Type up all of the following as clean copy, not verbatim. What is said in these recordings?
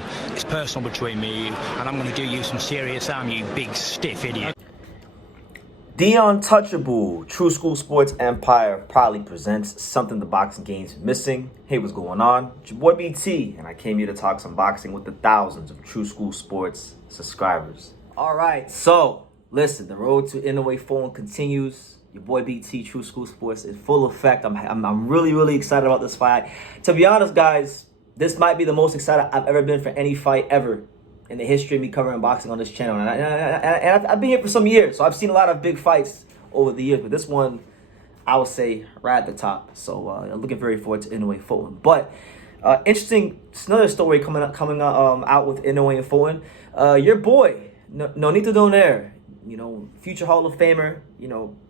football. It's personal between me and you, and I'm going to do you some serious harm, you big stiff idiot. The Untouchable True School Sports Empire proudly presents something the boxing game's missing. Hey, what's going on? It's your boy BT, and I came here to talk some boxing with the thousands of True School Sports subscribers. All right, so listen, the road to Inoue Fulton continues. Your boy BT, True School Sports, in full effect. I'm really excited about this fight. To be honest, guys, this might be the most excited I've ever been for any fight ever in the history of me covering boxing on this channel. And I've been here for some years, so I've seen a lot of big fights over the years. But this one, I would say, right at the top. So I'm looking very forward to Inoue Fulton. But interesting, another story coming out with Inoue and Fulton. Your boy, Nonito Donaire, future Hall of Famer,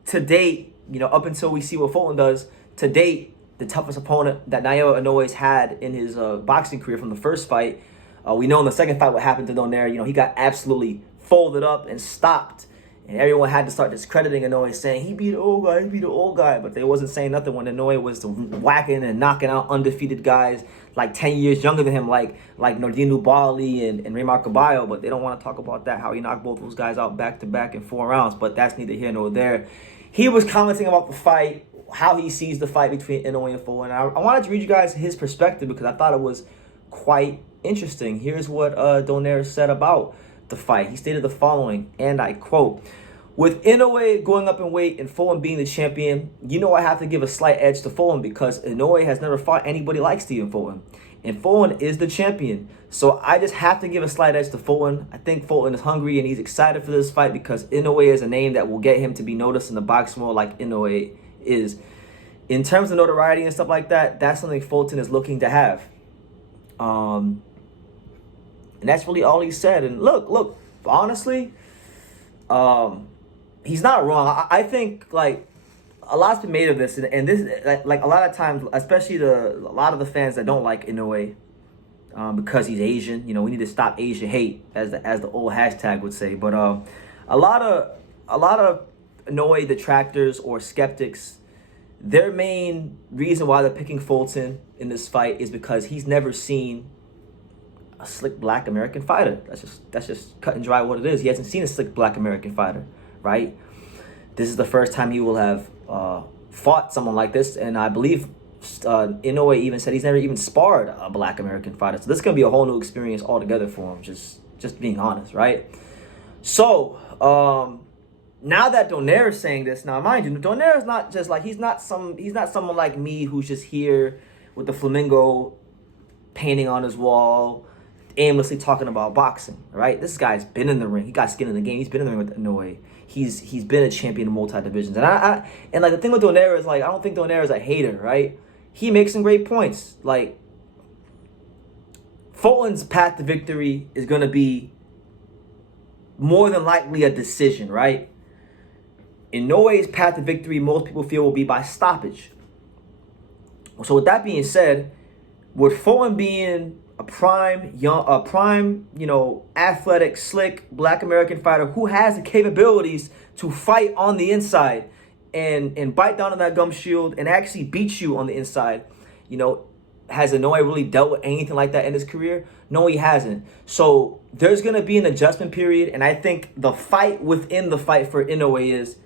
to date, up until we see what Fulton does, to date, the toughest opponent that Naoya Inoue's had in his boxing career from the first fight. We know in the second fight what happened to Donaire. He got absolutely folded up and stopped. And everyone had to start discrediting Inoue, saying he beat the old guy, But they wasn't saying nothing when Inoue was whacking and knocking out undefeated guys like 10 years younger than him, like Nordinu Bali and Raymar Caballo. But they don't want to talk about that, how he knocked both those guys out back-to-back in 4 rounds. But that's neither here nor there. He was commenting about the fight, how he sees the fight between Inoue and Fulton. I wanted to read you guys his perspective because I thought it was quite interesting. Here's what Donaire said about the fight. He stated the following, and I quote, "With Inoue going up in weight and Fulton being the champion, I have to give a slight edge to Fulton because Inoue has never fought anybody like Stephen Fulton. And Fulton is the champion. So I just have to give a slight edge to Fulton. I think Fulton is hungry and he's excited for this fight because Inoue is a name that will get him to be noticed in the boxing world like Inoue is. In terms of notoriety and stuff like that, that's something Fulton is looking to have." And that's really all he said. And look, honestly, he's not wrong. I think, a lot's been made of this. And this, like a lot of times, especially a lot of the fans that don't like Inoue because he's Asian. We need to stop Asian hate, as the old hashtag would say. But a lot of Inoue detractors or skeptics, their main reason why they're picking Fulton in this fight is because he's never seen a slick black American fighter. That's just cut and dry what it is. He hasn't seen a slick black American fighter, right? This is the first time he will have fought someone like this, and I believe Inoue even said he's never even sparred a black American fighter. So this is gonna be a whole new experience altogether for him. Just being honest, right? So now that Donaire is saying this, now mind you, Donaire is not just he's not someone like me who's just here with the flamingo painting on his wall, aimlessly talking about boxing, right? This guy's been in the ring. He got skin in the game. He's been in the ring with Inoue. He's been a champion in multi-divisions. And the thing with Donaire is I don't think Donaire is a hater, right? He makes some great points. Fulton's path to victory is going to be more than likely a decision, right? Inoue's path to victory, most people feel, will be by stoppage. So with that being said, with Fulton being a prime, athletic, slick black American fighter who has the capabilities to fight on the inside and bite down on that gum shield and actually beat you on the inside, has Inoue really dealt with anything like that in his career? No, he hasn't. So there's going to be an adjustment period, and I think the fight within the fight for Inoue is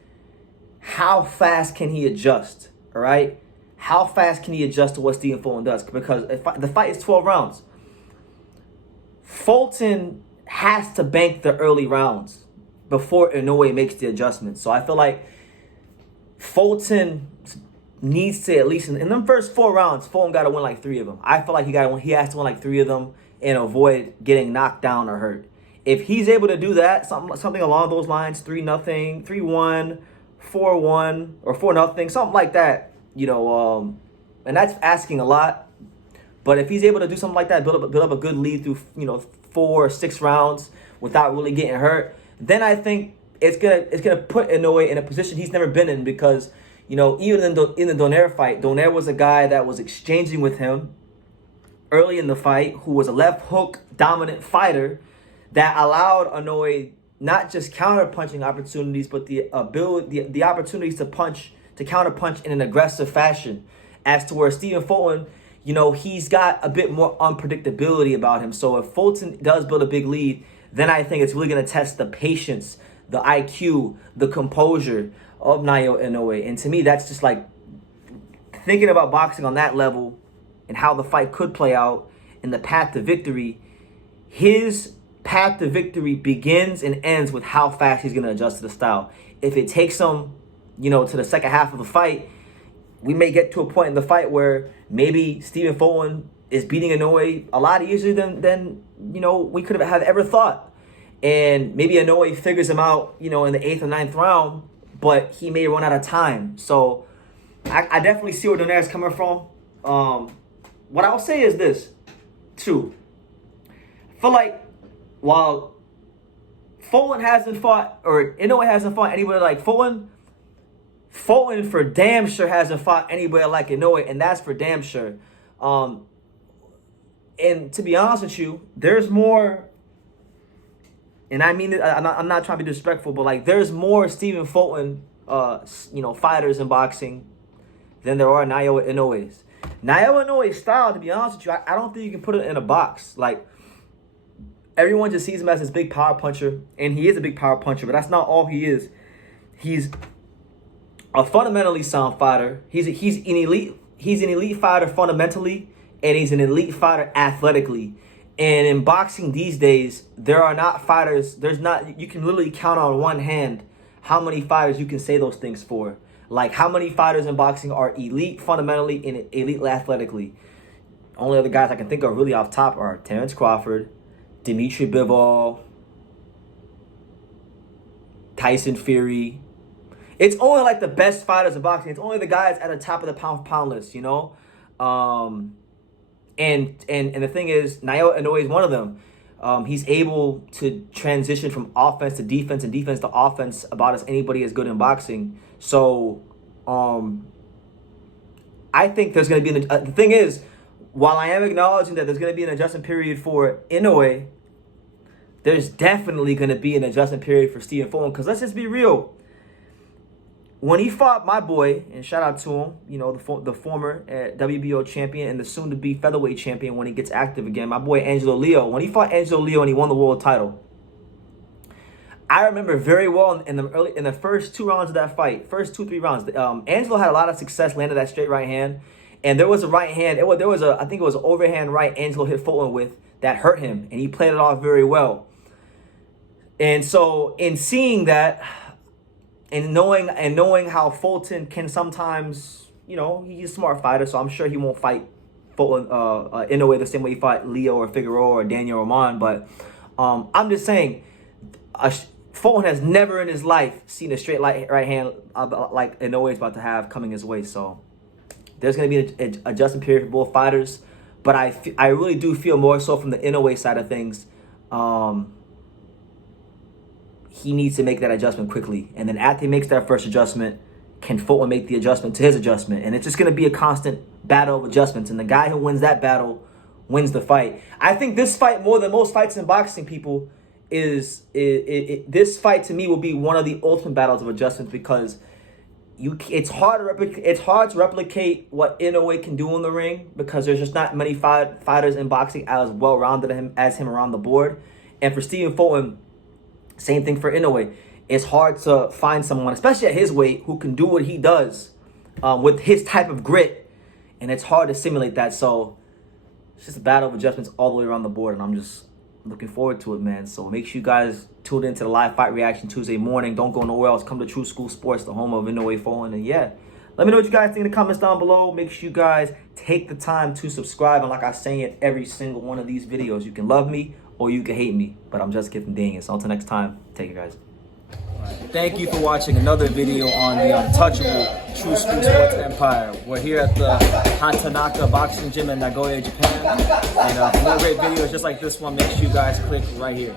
how fast can he adjust, all right? How fast can he adjust to what Stephen Fulton does? Because the fight is 12 rounds. Fulton has to bank the early rounds before Inoue makes the adjustment. So I feel like Fulton needs to, at least in them first 4 rounds, Fulton got to win 3 of them. I feel like he has to win 3 of them and avoid getting knocked down or hurt. If he's able to do that, something along those lines, 3-0, 3-1, 4-1, or 4-0, something like that, and that's asking a lot. But if he's able to do something like that, build up a good lead through 4 or 6 rounds without really getting hurt, then I think it's gonna put Inoue in a position he's never been in because even in the Donaire fight, Donaire was a guy that was exchanging with him early in the fight, who was a left hook dominant fighter that allowed Inoue not just counter punching opportunities, but the opportunities to counter punch in an aggressive fashion. As to where Stephen Fulton, you know, he's got a bit more unpredictability about him. So if Fulton does build a big lead, then I think it's really going to test the patience, the IQ, the composure of Naoya Inoue. And to me, that's just like thinking about boxing on that level and how the fight could play out and the path to victory. His path to victory begins and ends with how fast he's going to adjust to the style. If it takes him, you know, to the second half of the fight, we may get to a point in the fight where maybe Stephen Fulton is beating Inoue a lot easier than you know, we could have ever thought. And maybe Inoue figures him out, you know, in the 8th or 9th round, but he may run out of time. So I definitely see where Donaire is coming from. What I'll say is this, too. I feel like while Fulton hasn't fought, or Inoue hasn't fought anybody like Fulton for damn sure hasn't fought anybody like Inoue, and that's for damn sure. And to be honest with you, there's more, and I mean it, I'm not trying to be disrespectful, but like there's more Stephen Fulton, you know, fighters in boxing than there are Naoya Inoue's. Naoya Inoue's style, to be honest with you, I don't think you can put it in a box. Like, everyone just sees him as this big power puncher, and he is a big power puncher, but that's not all he is. He's a fundamentally sound fighter. He's an elite fighter fundamentally, and he's an elite fighter athletically. And in boxing these days, there are not fighters, you can literally count on one hand how many fighters you can say those things for. Like, how many fighters in boxing are elite fundamentally and elite athletically? Only other guys I can think of really off top are Terrence Crawford, Dimitri Bivol, Tyson Fury. It's only like the best fighters in boxing. It's only the guys at the top of the pound for pound list, you know? And the thing is, Naoya Inoue is one of them. He's able to transition from offense to defense and defense to offense about as anybody is good in boxing. So, I think there's going to be the thing is, while I am acknowledging that there's going to be an adjustment period for Inoue, there's definitely going to be an adjustment period for Stephen Fulton. Because let's just be real. When he fought my boy, and shout out to him, you know, the former WBO champion and the soon-to-be featherweight champion when he gets active again, my boy Angelo Leo. When he fought Angelo Leo and he won the world title, I remember very well in the first 2 rounds of that fight, first 2-3 rounds, Angelo had a lot of success landing that straight right hand. And there was a right hand, I think it was an overhand right Angelo hit Fulton with that hurt him, and he played it off very well. And so in seeing that, and knowing how Fulton can sometimes, you know, he's a smart fighter, so I'm sure he won't fight Fulton, Inoue the same way he fought Leo or Figueroa or Daniel Roman. But I'm just saying, Fulton has never in his life seen a straight right hand like Inoue is about to have coming his way. So there's going to be an adjustment period for both fighters. But I really do feel more so from the Inoue side of things. He needs to make that adjustment quickly. And then after he makes that first adjustment, can Fulton make the adjustment to his adjustment? And it's just going to be a constant battle of adjustments. And the guy who wins that battle wins the fight. I think this fight, more than most fights in boxing, people, this fight to me will be one of the ultimate battles of adjustments, because it's hard to replicate what Inoue can do in the ring, because there's just not many fighters in boxing as well-rounded as him around the board. And for Stephen Fulton, same thing for Inoue. It's hard to find someone, especially at his weight, who can do what he does with his type of grit. And it's hard to simulate that. So it's just a battle of adjustments all the way around the board. And I'm just looking forward to it, man. So make sure you guys tune into the live fight reaction Tuesday morning. Don't go nowhere else. Come to True School Sports, the home of Inoue Fulton. And yeah, let me know what you guys think in the comments down below. Make sure you guys take the time to subscribe. And like I say in every single one of these videos, you can love me or you can hate me, but I'm just kidding, dang it. So until next time, take it, guys. Thank you for watching another video on the untouchable True School Sports Empire. We're here at the Hatanaka Boxing Gym in Nagoya, Japan. And for more great videos just like this one, make sure you guys click right here.